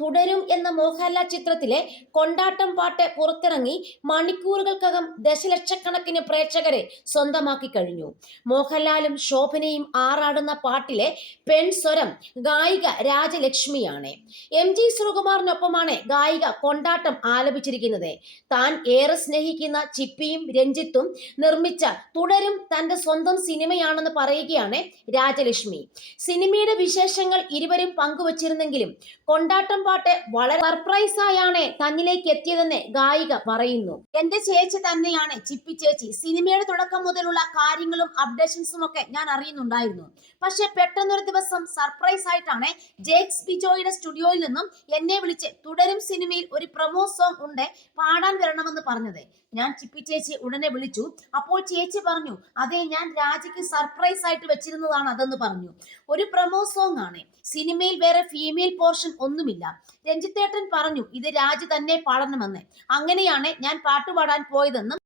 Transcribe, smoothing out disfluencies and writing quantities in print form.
തുടരും എന്ന മോഹൻലാൽ ചിത്രത്തിലെ കൊണ്ടാട്ടം പാട്ട് പുറത്തിറങ്ങി മണിക്കൂറുകൾക്കകം ദശലക്ഷക്കണക്കിന് പ്രേക്ഷകരെ സ്വന്തമാക്കി കഴിഞ്ഞു. മോഹൻലാലും ശോഭനയും ആറാടുന്ന പാട്ടിലെ പെൺസ്വരം ഗായിക രാജലക്ഷ്മിയാണ്. MG ശ്രീകുമാറിനൊപ്പമാണ് ഗായിക കൊണ്ടാട്ടം ആലപിച്ചിരിക്കുന്നത്. താൻ ഏറെ സ്നേഹിക്കുന്ന ചിപ്പിയും രഞ്ജിത്തും നിർമ്മിച്ച തുടരും തന്റെ സ്വന്തം സിനിമയാണെന്ന് പറയുകയാണ് രാജലക്ഷ്മി. സിനിമയുടെ വിശേഷങ്ങൾ ഇരുവരും പങ്കുവച്ചിരുന്നെങ്കിലും കൊണ്ടാട്ടം പാട്ട് വളരെ സർപ്രൈസായാണ് തന്നിലേക്ക് എത്തിയതെന്ന് ഗായിക പറയുന്നു. എന്റെ ചേച്ചി തന്നെയാണ് ചിപ്പി ചേച്ചി. സിനിമയുടെ തുടക്കം മുതലുള്ള കാര്യങ്ങളും അപ്ഡേഷൻസും ഒക്കെ ഞാൻ അറിയുന്നുണ്ടായിരുന്നു. പക്ഷെ പെട്ടെന്നൊരു ദിവസം സർപ്രൈസ് ആയിട്ടാണ് ജേക്സ് ബിജോയുടെ സ്റ്റുഡിയോയിൽ നിന്നും എന്നെ വിളിച്ച് തുടരും സിനിമയിൽ ഒരു പ്രൊമോ സോങ് ഉണ്ട്, പാടാൻ വരണമെന്ന് പറഞ്ഞത്. ഞാൻ ചിപ്പി ചേച്ചി ഉടനെ വിളിച്ചു. അപ്പോൾ ചേച്ചി പറഞ്ഞു, അതെ ഞാൻ രാജയ്ക്ക് സർപ്രൈസ് ആയിട്ട് വെച്ചിരുന്നതാണ് അതെന്ന് പറഞ്ഞു. ഒരു പ്രൊമോ സോങ് ആണ്, സിനിമയിൽ വേറെ ഫീമെയിൽ പോർഷൻ ഒന്നുമില്ല. രഞ്ജിത്തേട്ടൻ പറഞ്ഞു ഇത് രാജ് തന്നെ പാടണമെന്ന്. അങ്ങനെയാണ് ഞാൻ പാട്ടുപാടാൻ പോയതെന്നും